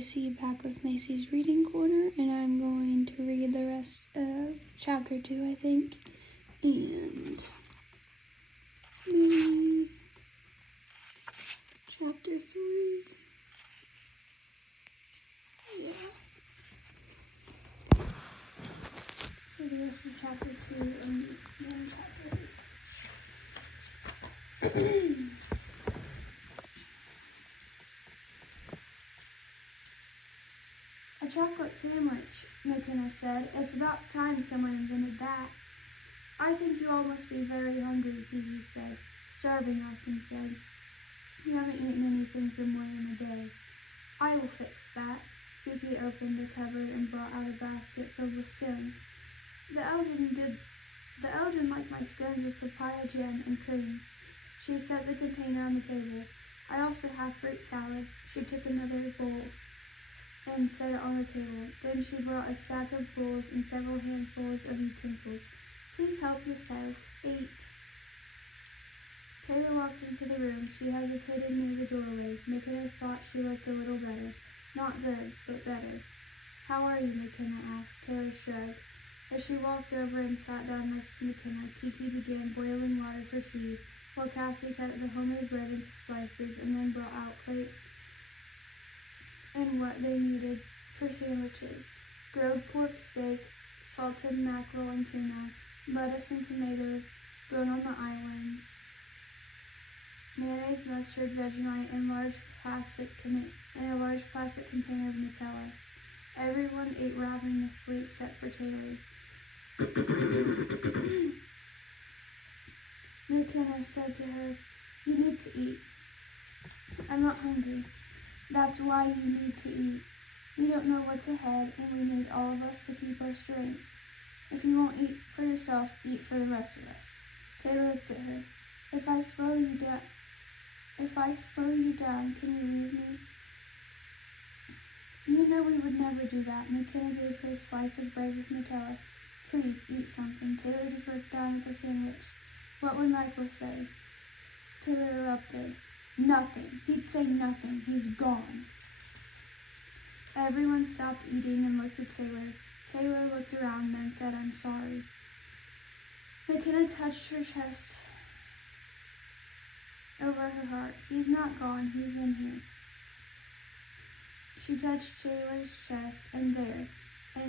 Macy back with Macy's Reading Corner, and I'm going to read the rest of Chapter 2, I think, and Chapter 3, yeah. So the rest of Chapter 2 and then Chapter 3. A chocolate sandwich, McKenna said. It's about time someone invented that. I think you all must be very hungry, Kiki said. Starving us instead. You haven't eaten anything for more than a day. I will fix that. Kiki opened a cupboard and brought out a basket filled with scones. The Elgin liked my scones with papaya jam and cream. She set the container on the table. I also have fruit salad. She took another bowl and set it on the table. Then she brought a stack of bowls and several handfuls of utensils. Please help yourself. Eat. Taylor walked into the room. She hesitated near the doorway. McKenna thought she looked a little better. Not good, but better. How are you? McKenna asked. Taylor shrugged. As she walked over and sat down next to McKenna, Kiki began boiling water for tea, while Cassie cut the homemade bread into slices and then brought out plates and what they needed for sandwiches: grilled pork steak, salted mackerel and tuna, lettuce and tomatoes grown on the islands, mayonnaise, mustard, Vegemite, and a large plastic container of Nutella. Everyone ate ravenously except for Taylor. McKenna said to her, "You need to eat." "I'm not hungry." "That's why you need to eat. We don't know what's ahead, and we need all of us to keep our strength. If you won't eat for yourself, eat for the rest of us." Taylor looked at her. If I slow you down, can you leave me?" "You know we would never do that." McKenna gave her a slice of bread with Nutella. "Please, eat something." Taylor just looked down at the sandwich. What would Michael say? Taylor erupted. "Nothing. He'd say nothing. He's gone." Everyone stopped eating and looked at Taylor. Taylor looked around, then said, "I'm sorry." McKenna touched her chest over her heart. "He's not gone. He's in here." She touched Taylor's chest, and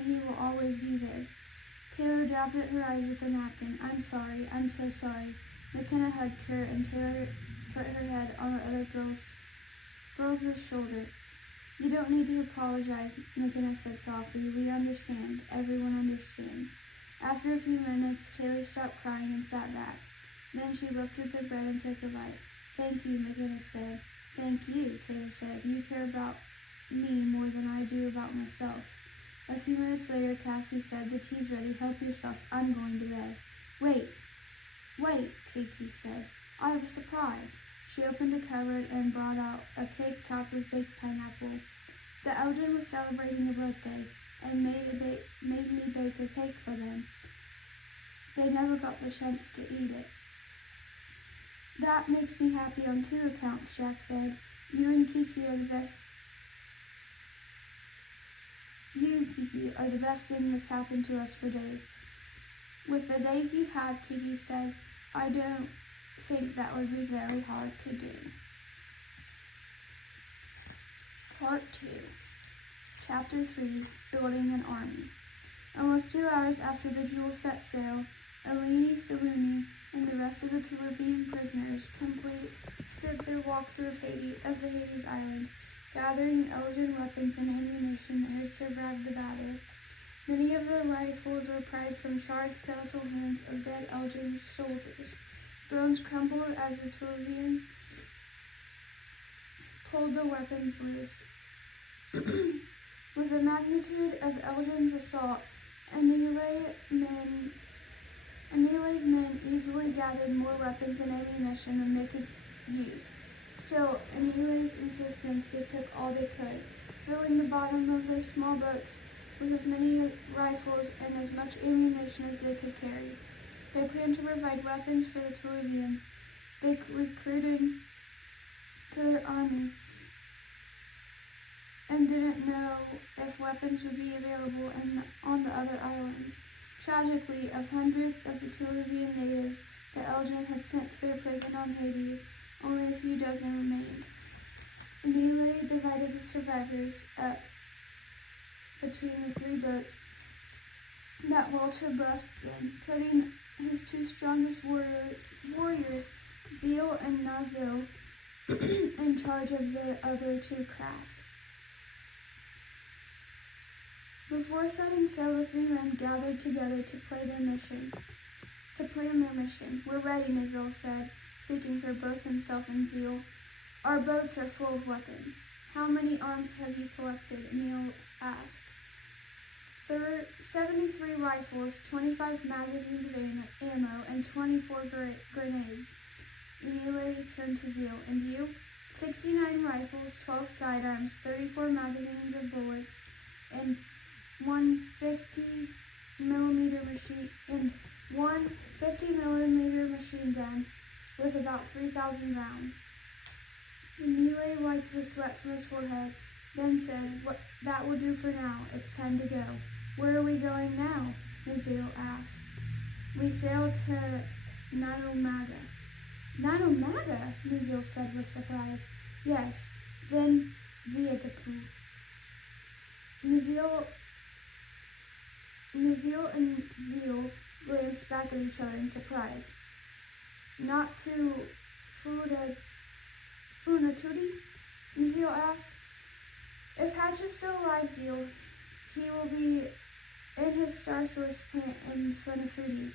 he will always be there. Taylor dabbed at her eyes with a napkin. "I'm sorry. I'm so sorry." McKenna hugged her, and Taylor put her head on the other girl's shoulder. "You don't need to apologize," McKenna said softly. "We understand. Everyone understands." After a few minutes, Taylor stopped crying and sat back. Then she lifted the bread and took a bite. "Thank you," McKenna said. "Thank you," Taylor said. "You care about me more than I do about myself." A few minutes later, Cassie said, "The tea's ready. Help yourself. I'm going to bed." Wait, Kiki said. "I have a surprise." She opened a cupboard and brought out a cake topped with baked pineapple. The Elgin was celebrating a birthday and made me bake a cake for them. They never got the chance to eat it. "That makes me happy on two accounts," Jack said. You and Kiki are the best thing that's happened to us for days." "With the days you've had," Kiki said, "I don't think that would be very hard to do." Part 2. Chapter 3, Building an Army. Almost 2 hours after the Jewel set sail, Eleni, Saluni, and the rest of the Tuluvian prisoners completed their walkthrough of the Hades Island, gathering Elgin weapons and ammunition that had survived the battle. Many of the rifles were pried from charred skeletal hands of dead Elgin soldiers. Bones crumbled as the Tuluvians pulled the weapons loose. With the magnitude of Elgin's assault, Anile's men easily gathered more weapons and ammunition than they could use. Still, Anile's insistence, they took all they could, filling the bottom of their small boats with as many rifles and as much ammunition as they could carry. They planned to provide weapons for the Tuluvians they recruited to their army and didn't know if weapons would be available on the other islands. Tragically, of hundreds of the Tuluvian natives that Elgin had sent to their prison on Hades, only a few dozen remained. Nile divided the survivors up between the 3 boats that Walter left in, putting his 2 strongest warriors, Zeal and Nazil, in charge of the other 2 craft. Before setting sail, the 3 men gathered together to plan their mission. "We're ready," Nazil said, speaking for both himself and Zeal. "Our boats are full of weapons." "How many arms have you collected?" Neil asked. 73 rifles, 25 magazines of ammo, and 24 grenades. Neil turned to Zeal. "And you?" 69 rifles, 12 sidearms, 34 magazines of bullets, and one 50mm machine gun with about 3,000 rounds. Neil wiped the sweat from his forehead, then said, "That will do for now. It's time to go." "Where are we going now?" Nazil asked. "We sail to Nanomaga." "Nanomaga?" Nazil said with surprise. "Yes, then Vietipu." Nazil and Zeal glanced back at each other in surprise. "Not to Funatuti?" Nazil asked. "If Hatch is still alive, Zeal, he will be in his Star Source plant in Funafuti.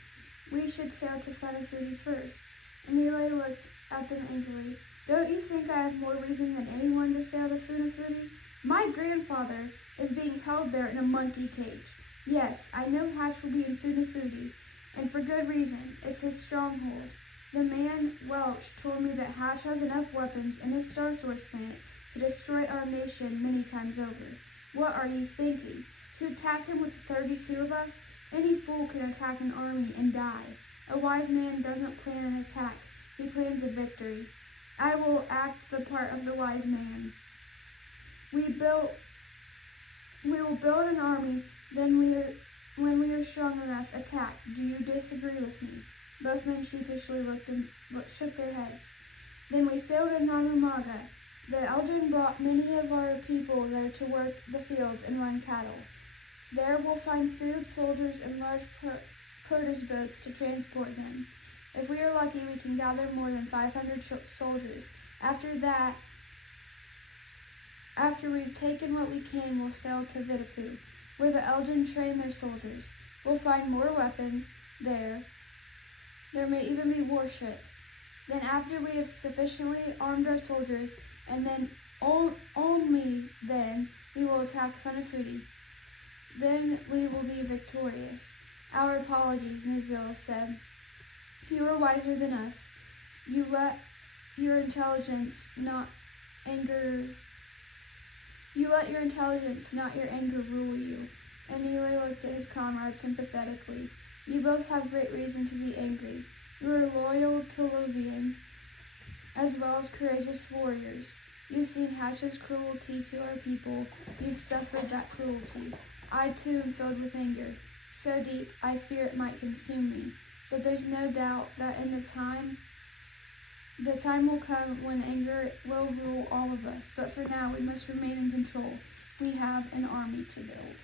We should sail to Funafuti first." Anile looked at them angrily. "Don't you think I have more reason than anyone to sail to Funafuti? My grandfather is being held there in a monkey cage. Yes, I know Hatch will be in Funafuti, and for good reason. It's his stronghold. The man Welch told me that Hatch has enough weapons in his Star Source plant to destroy our nation many times over. What are you thinking? To attack him with 32 of us? Any fool can attack an army and die. A wise man doesn't plan an attack. He plans a victory. I will act the part of the wise man. We will build an army, then when we are strong enough, attack. Do you disagree with me?" Both men sheepishly shook their heads. "Then we sailed to Nanomaga. The Elgin brought many of our people there to work the fields and run cattle. There we'll find food, soldiers, and large produce boats to transport them. If we are lucky, we can gather more than 500 soldiers. After we've taken what we can, we'll sail to Vitipu, where the Elgin train their soldiers. We'll find more weapons there. There may even be warships. Then after we have sufficiently armed our soldiers, and then only then, we will attack Funafuti. Then we will be victorious." "Our apologies," Nazil said. "You are wiser than us. You let your intelligence, not your anger rule you." Anile looked at his comrade sympathetically. "You both have great reason to be angry. You are loyal Tuluvians, as well as courageous warriors. You've seen Hatch's cruelty to our people. You've suffered that cruelty. I, too, am filled with anger, so deep I fear it might consume me. But there's no doubt that in the time will come when anger will rule all of us. But for now, we must remain in control. We have an army to build."